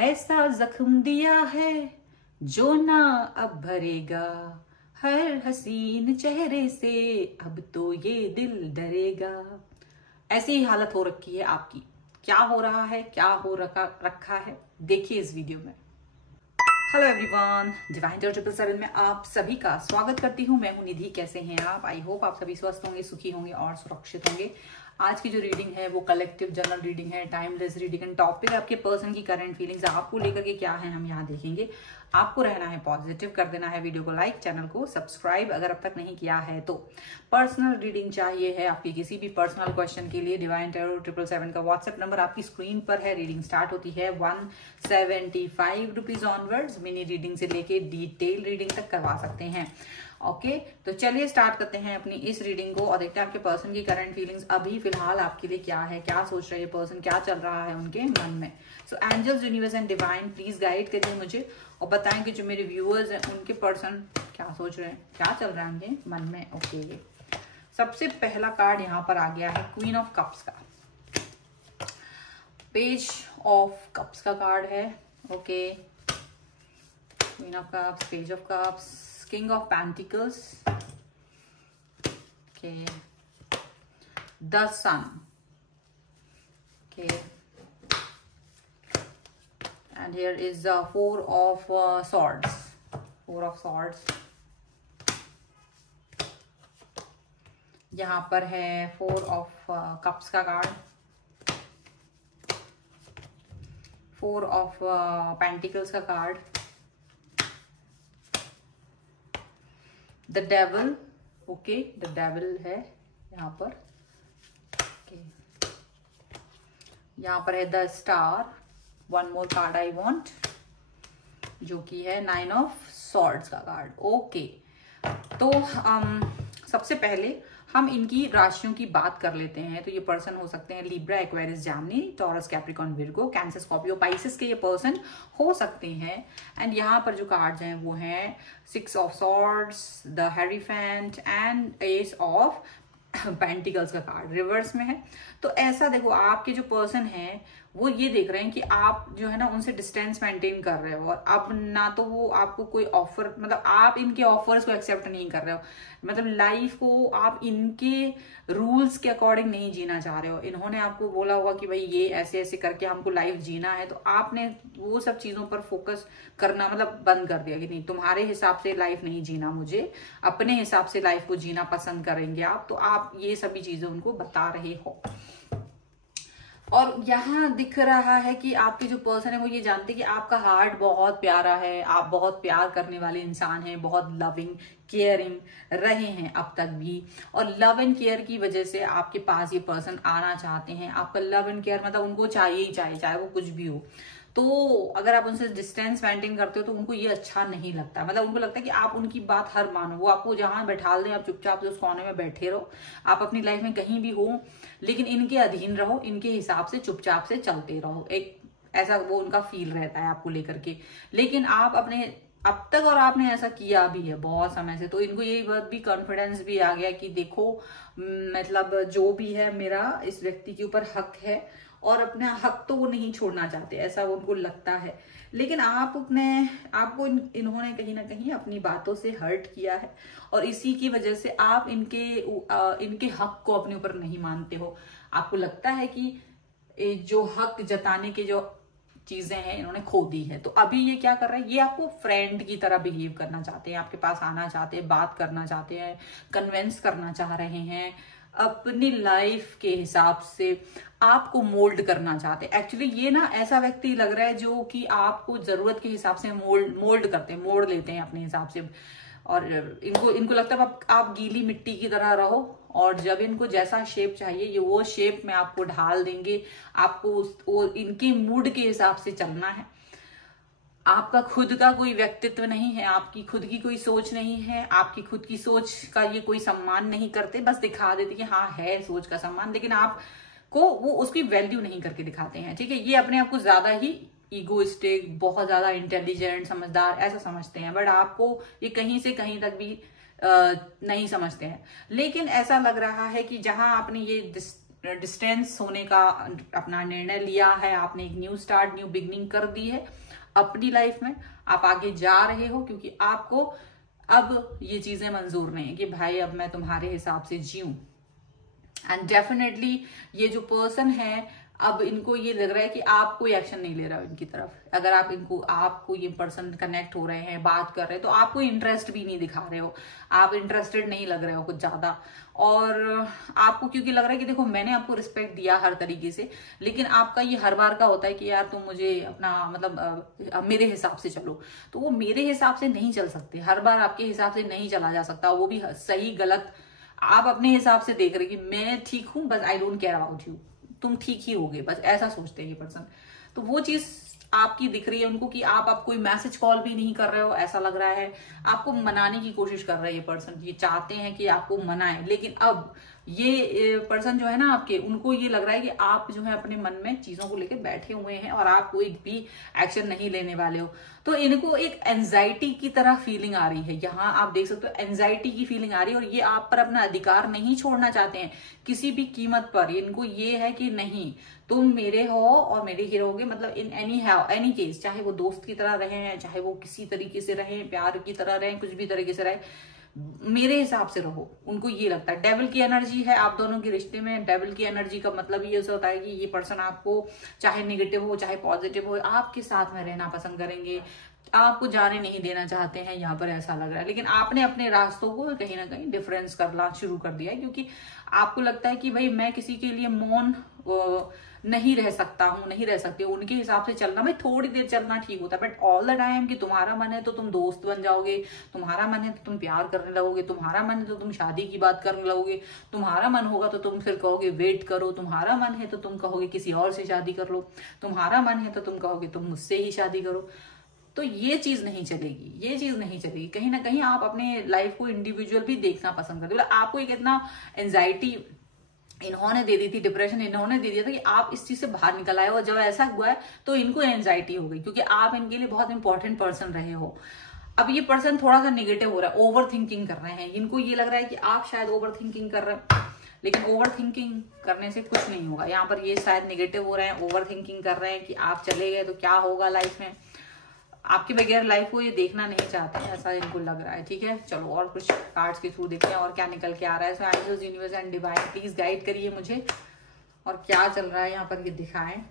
ऐसा जख्म दिया है जो ना अब भरेगा, हर हसीन चेहरे से अब तो ये दिल डरेगा। ऐसी ही हालत हो रखी है आपकी। क्या हो रहा है, क्या हो रखा है, देखिए इस वीडियो में। हेलो एवरीवन, डिवाइन टैरो 777 में आप सभी का स्वागत करती हूँ। मैं हूँ निधि। कैसे हैं आप? आई होप आप सभी स्वस्थ होंगे, सुखी होंगे और सुरक्षित होंगे। आज की जो रीडिंग है वो कलेक्टिव जनरल रीडिंग है, टाइमलेस रीडिंग एंड टॉपिक आपके पर्सन की करंट फीलिंग्स आपको लेकर के क्या है हम यहाँ देखेंगे। आपको रहना है पॉजिटिव, कर देना है वीडियो को लाइक, चैनल को सब्सक्राइब अगर अब तक नहीं किया है तो। पर्सनल रीडिंग चाहिए है आपकी किसी भी पर्सनल क्वेश्चन के लिए, डिवाइन टैरो 777 का व्हाट्सएप नंबर आपकी स्क्रीन पर है। रीडिंग स्टार्ट होती है 175 रुपीज ऑनवर्ड्स। मिनी रीडिंग से लेके डिटेल रीडिंग तक करवा सकते हैं। ओके, तो चलिए स्टार्ट करते हैं अपनी इस रीडिंग को और देखते हैं आपके पर्सन की करंट फीलिंग्स अभी फिलहाल आपके लिए क्या है, क्या सोच रहे हैं पर्सन, क्या चल रहा है उनके मन में। So angels, universe and divine please guide करिए मुझे और बताएं कि जो मेरे व्यूअर्स हैं उनके पर्सन क्या सोच रहे हैं, क्या चल रहा है उनके मन में। ओके, सबसे पहला कार्ड यहाँ पर आ गया है क्वीन ऑफ कप्स का, पेज ऑफ कप्स का कार्ड है। Okay, queen of cups, page of cups, king of pentacles, okay, the sun, okay, and here is the four of swords, four of swords। यहाँ पर है four of cups का card, four of pentacles का card, the devil, okay, the devil है यहाँ पर। Okay, यहाँ पर है the star, one more card I want, जो कि है 9 ऑफ सॉर्ड्स का कार्ड। ओके, तो सबसे पहले हम इनकी राशियों की बात कर लेते हैं। तो ये पर्सन हो सकते हैं Libra, Aquarius, Gemini, taurus, Capricorn, Virgo, cancer, Scorpio, Pisces के ये पर्सन हो सकते हैं। एंड यहाँ पर जो कार्ड्स हैं वो हैं 6 of swords, the hierophant and ace of pentacles का कार्ड रिवर्स में है। तो ऐसा देखो, आपके जो पर्सन है वो ये देख रहे हैं कि आप जो है ना उनसे डिस्टेंस मेंटेन कर रहे हो और अब ना तो वो आपको कोई ऑफर, मतलब आप इनके ऑफर्स को एक्सेप्ट नहीं कर रहे हो, मतलब लाइफ को आप इनके रूल्स के अकॉर्डिंग नहीं जीना चाह रहे हो। इन्होंने आपको बोला होगा कि भाई ये ऐसे ऐसे करके हमको लाइफ जीना है, तो आपने वो सब चीजों पर फोकस करना मतलब बंद कर दिया कि नहीं, तुम्हारे हिसाब से लाइफ नहीं जीना, मुझे अपने हिसाब से लाइफ को जीना पसंद करेंगे आप। तो आप ये सभी चीजें उनको बता रहे हो। और यहाँ दिख रहा है कि आपके जो पर्सन है वो ये जानते हैं कि आपका हार्ट बहुत प्यारा है, आप बहुत प्यार करने वाले इंसान हैं, बहुत लविंग केयरिंग रहे हैं अब तक भी, और लव एंड केयर की वजह से आपके पास ये पर्सन आना चाहते हैं। आपका लव एंड केयर मतलब उनको चाहिए ही चाहिए, चाहे वो कुछ भी हो। तो अगर आप उनसे डिस्टेंस मेंटेन करते हो तो उनको ये अच्छा नहीं लगता, मतलब उनको लगता है कि आप उनकी बात हर मानो, वो आपको जहां बैठा दें आप चुपचाप से उस कोने में बैठे रहो, आप अपनी लाइफ में कहीं भी हो लेकिन इनके अधीन रहो, इनके हिसाब से चुपचाप से चलते रहो। एक ऐसा वो उनका फील रहता है आपको लेकर के। लेकिन आप अपने अब तक, और आपने ऐसा किया भी है बहुत समय से, तो इनको ये बात भी कॉन्फिडेंस भी आ गया कि देखो मतलब जो भी है मेरा इस व्यक्ति के ऊपर हक है और अपना हक तो वो नहीं छोड़ना चाहते, ऐसा वो उनको लगता है। लेकिन आपको इन्होंने कहीं ना कहीं अपनी बातों से हर्ट किया है और इसी की वजह से आप इनके हक को अपने ऊपर नहीं मानते हो। आपको लगता है कि जो हक जताने के जो चीजें हैं इन्होंने खो दी है। तो अभी ये क्या कर रहे हैं, ये आपको फ्रेंड की तरह बिहेव करना चाहते हैं, आपके पास आना चाहते हैं, बात करना चाहते हैं, कन्विंस करना चाह रहे हैं, अपनी लाइफ के हिसाब से आपको मोल्ड करना चाहते हैं। एक्चुअली ये ना ऐसा व्यक्ति लग रहा है जो कि आपको जरूरत के हिसाब से मोल्ड करते हैं, मोड़ लेते हैं अपने हिसाब से। और इनको लगता है आप गीली मिट्टी की तरह रहो और जब इनको जैसा शेप चाहिए ये वो शेप में आपको ढाल देंगे। आपको इनके मूड के हिसाब से चलना है। आपका खुद का कोई व्यक्तित्व नहीं है, आपकी खुद की कोई सोच नहीं है, आपकी खुद की सोच का ये कोई सम्मान नहीं करते, बस दिखा देते कि हाँ है सोच का सम्मान, लेकिन आपको वो उसकी वैल्यू नहीं करके दिखाते हैं। ठीक है, ये अपने आप को ज्यादा ही ईगोइस्टिक, बहुत ज्यादा इंटेलिजेंट, समझदार ऐसा समझते हैं, बट आपको ये कहीं से कहीं तक भी नहीं समझते हैं। लेकिन ऐसा लग रहा है कि जहां आपने ये डिस्टेंस होने का अपना निर्णय लिया है, आपने एक न्यू स्टार्ट, न्यू बिगनिंग कर दी है अपनी लाइफ में, आप आगे जा रहे हो, क्योंकि आपको अब ये चीजें मंजूर नहीं है कि भाई अब मैं तुम्हारे हिसाब से जीऊं। एंड डेफिनेटली ये जो पर्सन है, अब इनको ये लग रहा है कि आप कोई एक्शन नहीं ले रहे हो इनकी तरफ। अगर आपको ये पर्सन कनेक्ट हो रहे हैं, बात कर रहे हैं, तो आपको इंटरेस्ट भी नहीं दिखा रहे हो, आप इंटरेस्टेड नहीं लग रहे हो कुछ ज्यादा। और आपको क्योंकि लग रहा है कि देखो मैंने आपको रिस्पेक्ट दिया हर तरीके से, लेकिन आपका ये हर बार का होता है कि यार तुम मुझे अपना मतलब मेरे हिसाब से चलो। तो वो मेरे हिसाब से नहीं चल सकते, हर बार आपके हिसाब से नहीं चला जा सकता, वो भी सही गलत आप अपने हिसाब से देख रहे कि मैं ठीक हूं, बस I don't care about you, तुम ठीक ही होगे, बस ऐसा सोचते हैं ये पर्सन। तो वो चीज आपकी दिख रही है उनको कि आप अब कोई मैसेज कॉल भी नहीं कर रहे हो, ऐसा लग रहा है आपको मनाने की कोशिश कर रहा है ये पर्सन, ये चाहते हैं कि आपको मनाए। लेकिन अब ये पर्सन जो है ना आपके, उनको ये लग रहा है कि आप जो है अपने मन में चीजों को लेकर बैठे हुए हैं और आप कोई भी एक्शन नहीं लेने वाले हो। तो इनको एक एंजाइटी की तरह फीलिंग आ रही है, यहाँ आप देख सकते हो एंजाइटी की फीलिंग आ रही है, और ये आप पर अपना अधिकार नहीं छोड़ना चाहते हैं किसी भी कीमत पर। इनको ये है कि नहीं, तुम मेरे हो और मेरे ही रहोगे, मतलब इन एनी केस, चाहे वो दोस्त की तरह रहे, चाहे वो किसी तरीके से रहे, प्यार की तरह रहे, कुछ भी तरीके से रहे, मेरे हिसाब से रहो। उनको ये लगता है डेविल की एनर्जी है आप दोनों के रिश्ते में। डेविल की एनर्जी का मतलब ये होता है कि ये पर्सन आपको चाहे नेगेटिव हो चाहे पॉजिटिव हो, आपके साथ में रहना पसंद करेंगे, आपको जाने नहीं देना चाहते हैं, यहाँ पर ऐसा लग रहा है। लेकिन आपने अपने रास्तों को कहीं ना कहीं डिफरेंस करना शुरू कर दिया है, क्योंकि आपको लगता है कि भाई मैं किसी के लिए मौन नहीं रह सकता हूँ, नहीं रह सकती हूँ, उनके हिसाब से चलना, भाई थोड़ी देर चलना ठीक होता है, बट ऑल द टाइम कि तुम्हारा मन है तो तुम दोस्त बन जाओगे, तुम्हारा मन है तो तुम प्यार करने लगोगे, तुम्हारा मन है तो तुम शादी की बात करने लगोगे, तुम्हारा मन होगा तो तुम फिर कहोगे वेट करो, तुम्हारा मन है तो तुम कहोगे किसी और से शादी कर लो, तुम्हारा मन है तो तुम कहोगे तुम मुझसे ही शादी करो। तो ये चीज नहीं चलेगी, ये चीज नहीं चलेगी। कहीं ना कहीं आप अपने लाइफ को इंडिविजुअल भी देखना पसंद करते हो। आपको एक इतना एंजाइटी इन्होंने दे दी थी, डिप्रेशन इन्होंने दे दिया था कि आप इस चीज से बाहर निकल आए, और जब ऐसा हुआ है तो इनको एंजाइटी हो गई, क्योंकि आप इनके लिए बहुत इंपॉर्टेंट पर्सन रहे हो। अब ये पर्सन थोड़ा सा निगेटिव हो रहा है, ओवर थिंकिंग कर रहे हैं, इनको ये लग रहा है कि आप शायद ओवर थिंकिंग कर रहे हैं, लेकिन ओवर थिंकिंग करने से कुछ नहीं होगा। यहाँ पर ये शायद निगेटिव हो रहे हैं, ओवर थिंकिंग कर रहे हैं कि आप चले गए तो क्या होगा लाइफ में, आपके बगैर लाइफ को ये देखना नहीं चाहते हैं, ऐसा इनको लग रहा है। ठीक है, चलो और कुछ कार्ड्स के थ्रू देखते हैं और क्या निकल के आ रहा है। So angels, universe and divine, please guide करिए मुझे, और क्या चल रहा है यहाँ पर ये दिखाएं।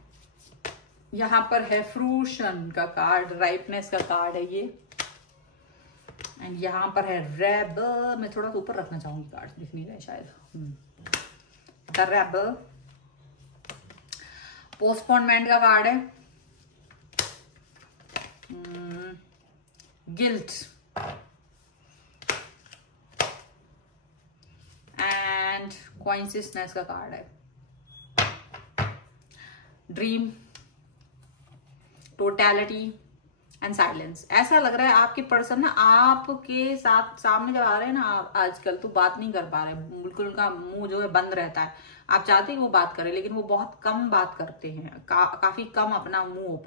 यहाँ पर है फ्रूशन का कार्ड, राइपनेस का कार्ड है ये, एंड यहाँ पर है रेबल। मैं थोड़ा ऊपर रखना चाहूंगी, कार्ड दिख नहीं रहे शायद। द रेबल, पोस्टपोनमेंट का कार्ड है, गिल्ट एंड कॉन्शियसनेस का कार्ड है, ड्रीम, टोटैलिटी एंड साइलेंस। ऐसा लग रहा है आपके पर्सन ना आपके साथ सामने जब आ रहे हैं ना, आजकल तो बात नहीं कर पा रहे, बिल्कुल उनका मुंह जो है बंद रहता है। आप चाहते हैं वो बात करें, लेकिन वो बहुत कम बात करते हैं, काफी कम अपना मुंह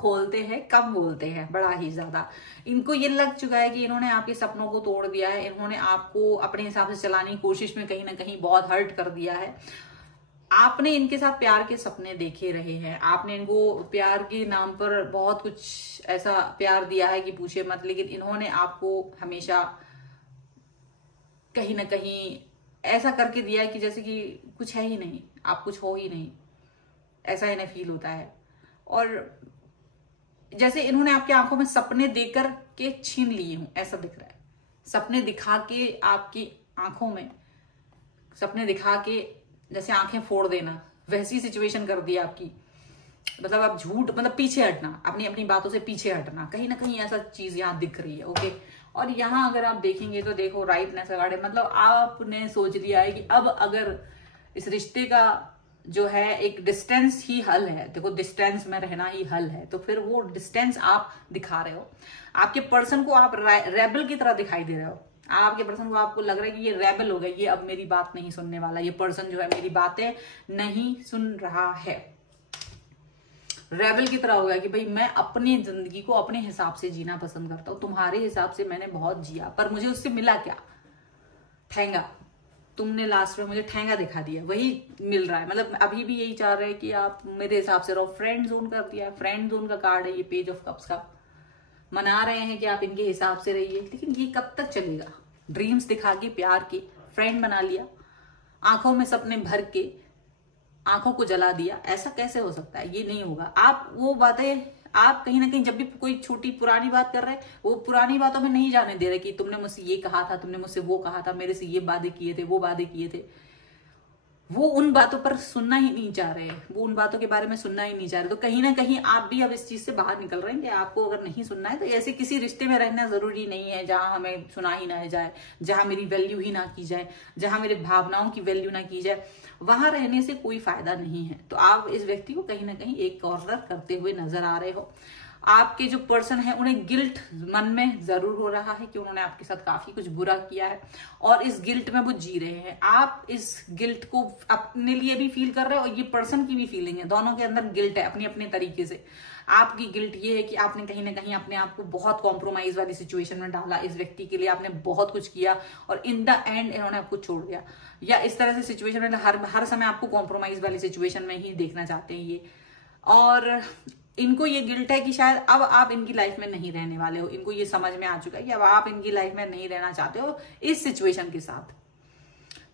खोलते हैं, कम बोलते हैं, बड़ा ही ज्यादा। इनको ये लग चुका है कि इन्होंने आपके सपनों को तोड़ दिया है, इन्होंने आपको अपने हिसाब से चलाने की कोशिश में कहीं ना कहीं बहुत हर्ट कर दिया है। आपने इनके साथ प्यार के सपने देखे रहे हैं, आपने इनको प्यार के नाम पर बहुत कुछ ऐसा प्यार दिया है कि पूछे मत, लेकिन इन्होंने आपको हमेशा कहीं ना कहीं ऐसा करके दिया है कि जैसे कि कुछ है ही नहीं, आप कुछ हो ही नहीं, ऐसा इन्हें फील होता है। और जैसे इन्होंने आपके आंखों में सपने देकर के छीन लिए हों, ऐसा दिख रहा है। सपने दिखा के आपकी आंखों में, सपने दिखा के जैसे आंखें फोड़ देना, वैसी सिचुएशन कर दी आपकी। मतलब आप झूठ, मतलब पीछे हटना, अपनी अपनी बातों से पीछे हटना, कहीं ना कहीं ऐसा चीज यहाँ दिख रही है। ओके, और यहाँ अगर आप देखेंगे तो देखो राइटनेस का कार्ड है, मतलब आपने सोच लिया है कि अब अगर इस रिश्ते का जो है एक डिस्टेंस ही हल है, देखो डिस्टेंस में रहना ही हल है, तो फिर वो डिस्टेंस आप दिखा रहे हो। आपके पर्सन को आप रेबल की तरह दिखाई दे रहे हो, आपके पर्सन को आपको लग रहा है कि ये रेबल हो गया, ये अब मेरी बात नहीं सुनने वाला, ये पर्सन जो है मेरी बातें नहीं सुन रहा है, रेबल की तरह हो गया कि भाई मैं अपनी जिंदगी को अपने हिसाब से जीना पसंद करता हूँ, तुम्हारे हिसाब से मैंने बहुत जिया, पर मुझे उससे मिला क्या, ठेंगा, तुमने लास्ट में मुझे ठेंगा दिखा दिया, वही मिल रहा है। मतलब अभी भी यही चाह रहे हैं कि आप मेरे हिसाब से रहो, फ्रेंड जोन कर दिया, फ्रेंड जोन का कार्ड है ये पेज ऑफ कप्स का। मना रहे हैं कि आप इनके हिसाब से रहिए, लेकिन ये कब तक चलेगा? ड्रीम्स दिखा के प्यार के फ्रेंड बना लिया, आंखों में सपने भर के आंखों को जला दिया, ऐसा कैसे हो सकता है? ये नहीं होगा। आप वो बातें, आप कहीं ना कहीं जब भी कोई छोटी पुरानी बात कर रहे हैं, वो पुरानी बातों में नहीं जाने दे रहे कि तुमने मुझसे ये कहा था, तुमने मुझसे वो कहा था, मेरे से ये वादे किए थे, वो वादे किए थे। वो उन बातों पर सुनना ही नहीं चाह रहे, वो उन बातों के बारे में सुनना ही नहीं चाह रहे। तो कहीं ना कहीं आप भी अब इस चीज से बाहर निकल रहे हैं कि आपको अगर नहीं सुनना है तो ऐसे किसी रिश्ते में रहना जरूरी नहीं है जहां हमें सुना ही ना जाए, जहां मेरी वैल्यू ही ना की जाए, जहां मेरे भावनाओं की वैल्यू ना की जाए। वहां रहने से कोई फायदा नहीं है। तो आप इस व्यक्ति को कहीं ना कहीं एक कॉर्नर करते हुए नजर आ रहे हो। आपके जो पर्सन है उन्हें गिल्ट मन में जरूर हो रहा है कि उन्होंने आपके साथ काफी कुछ बुरा किया है और इस गिल्ट में वो जी रहे हैं। आप इस गिल्ट को अपने लिए भी फील कर रहे हो और ये पर्सन की भी फीलिंग है, दोनों के अंदर गिल्ट है अपने अपने तरीके से। आपकी गिल्ट ये है कि आपने कहीं ना कहीं अपने आप को बहुत कॉम्प्रोमाइज वाली सिचुएशन में डाला, इस व्यक्ति के लिए आपने बहुत कुछ किया और इन द एंड इन्होंने आपको छोड़ दिया, या इस तरह से सिचुएशन में हर समय आपको कॉम्प्रोमाइज वाली सिचुएशन में ही देखना चाहते हैं ये। और इनको ये गिल्ट है कि शायद अब आप इनकी लाइफ में नहीं रहने वाले हो। इनको ये समझ में आ चुका है कि अब आप इनकी लाइफ में नहीं रहना चाहते हो इस सिचुएशन के साथ।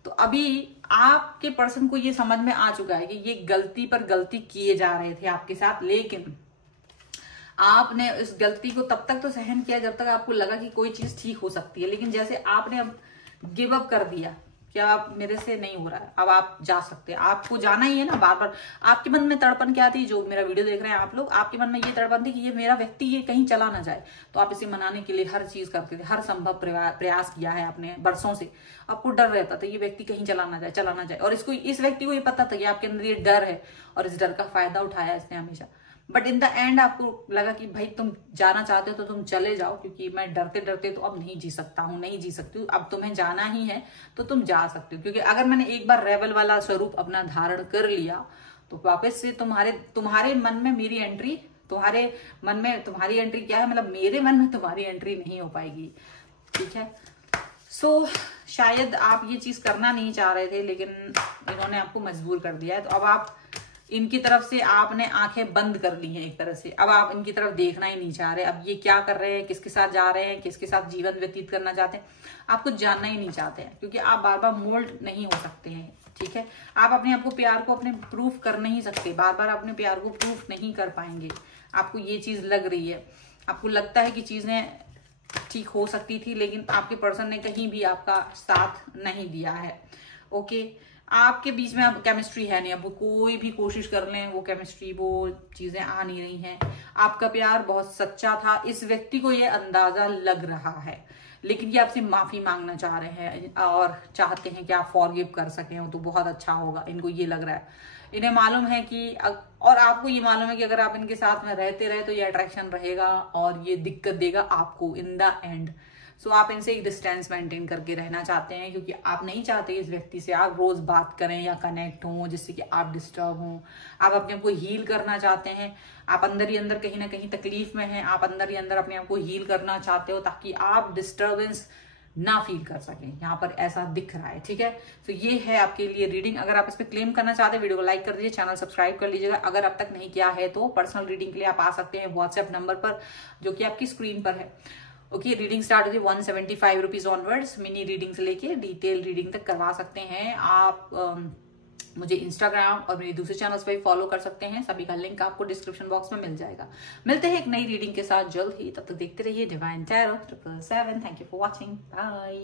तो अभी आपके पर्सन को ये समझ में आ चुका है कि ये गलती पर गलती किए जा रहे थे आपके साथ, लेकिन आपने इस गलती को तब तक तो सहन किया जब तक आपको लगा कि कोई चीज ठीक हो सकती है। लेकिन जैसे आपने अब गिव अप कर दिया कि आप मेरे से नहीं हो रहा है, अब आप जा सकते हैं, आपको जाना ही है ना। बार बार आपके मन में तड़पन क्या थी, जो मेरा वीडियो देख रहे हैं आप लोग, आपके मन में ये तड़पन थी कि ये मेरा व्यक्ति ये कहीं चला ना जाए। तो आप इसे मनाने के लिए हर चीज करते थे, हर संभव प्रयास किया है आपने बरसों से। आपको डर रहता था ये व्यक्ति कहीं चला ना जाए। और इस व्यक्ति को ये पता था कि आपके अंदर ये डर है और इस डर का फायदा उठाया इसने हमेशा। बट इन द एंड आपको लगा कि भाई तुम जाना चाहते हो तो तुम चले जाओ, क्योंकि मैं डरते डरते तो अब नहीं जी सकता हूँ, नहीं जी सकती हूँ। अब तुम्हें जाना ही है तो तुम जा सकते हो, क्योंकि अगर मैंने एक बार रेबल वाला स्वरूप अपना धारण कर लिया तो वापस से तुम्हारे मन में मेरी एंट्री, तुम्हारे मन में तुम्हारी एंट्री क्या है, मतलब मेरे मन में तुम्हारी एंट्री नहीं हो पाएगी। ठीक है। सो शायद आप ये चीज करना नहीं चाह रहे थे, लेकिन इन्होंने आपको मजबूर कर दिया है। तो अब आप इनकी तरफ से आपने आंखें बंद कर ली हैं एक तरह से। अब आप इनकी तरफ देखना ही नहीं चाह रहे। अब ये क्या कर रहे हैं, किसके साथ जा रहे हैं, किसके साथ जीवन व्यतीत करना चाहते हैं, आप कुछ जानना ही नहीं चाहते हैं, क्योंकि आप बार बार मोल्ड नहीं हो सकते हैं। ठीक है। आप अपने आप को प्यार को अपने प्रूफ कर नहीं सकते, बार बार अपने प्यार को प्रूफ नहीं कर पाएंगे। आपको ये चीज लग रही है, आपको लगता है कि चीजें ठीक हो सकती थी, लेकिन आपके पर्सन ने कहीं भी आपका साथ नहीं दिया है। ओके। आपके बीच में अब केमिस्ट्री है नहीं। अब वो कोई भी कोशिश कर लें, वो केमिस्ट्री, वो चीजें आ नहीं रही हैं। आपका प्यार बहुत सच्चा था, इस व्यक्ति को ये अंदाजा लग रहा है, लेकिन ये आपसे माफी मांगना चाह रहे हैं और चाहते हैं कि आप फॉरगिव कर सकें, तो बहुत अच्छा होगा। इनको ये लग रहा है, इन्हें मालूम है कि, और आपको ये मालूम है कि अगर आप इनके साथ में रहते रहे तो ये अट्रैक्शन रहेगा और ये दिक्कत देगा आपको इन द एंड। सो आप इनसे एक डिस्टेंस मेंटेन करके रहना चाहते हैं, क्योंकि आप नहीं चाहते इस व्यक्ति से आप रोज बात करें या कनेक्ट हों जिससे कि आप डिस्टर्ब हों। आप अपने आप को हील करना चाहते हैं। आप अंदर ही अंदर कहीं ना कहीं तकलीफ में हैं, आप अंदर ही अंदर अपने आप को हील करना चाहते हो ताकि आप डिस्टर्बेंस ना फील कर सकें। यहाँ पर ऐसा दिख रहा है। ठीक है। तो ये है आपके लिए रीडिंग। अगर आप इस पर क्लेम करना चाहते हैं, वीडियो को लाइक कर दीजिए, चैनल सब्सक्राइब कर लीजिएगा। अगर अब तक नहीं किया है तो पर्सनल रीडिंग के लिए आप आ सकते हैं व्हाट्सएप नंबर पर जो कि आपकी स्क्रीन पर है। ओके। रीडिंग स्टार्ट होती है 175 रुपीज ऑनवर्ड्स। मिनी रीडिंग से लेके डिटेल रीडिंग तक करवा सकते हैं आप। मुझे इंस्टाग्राम और मेरे दूसरे चैनल्स पे फॉलो कर सकते हैं, सभी का लिंक आपको डिस्क्रिप्शन बॉक्स में मिल जाएगा। मिलते हैं एक नई रीडिंग के साथ जल्द ही, तब तक देखते रहिए divine tarot 777। Thank you for watching. Bye.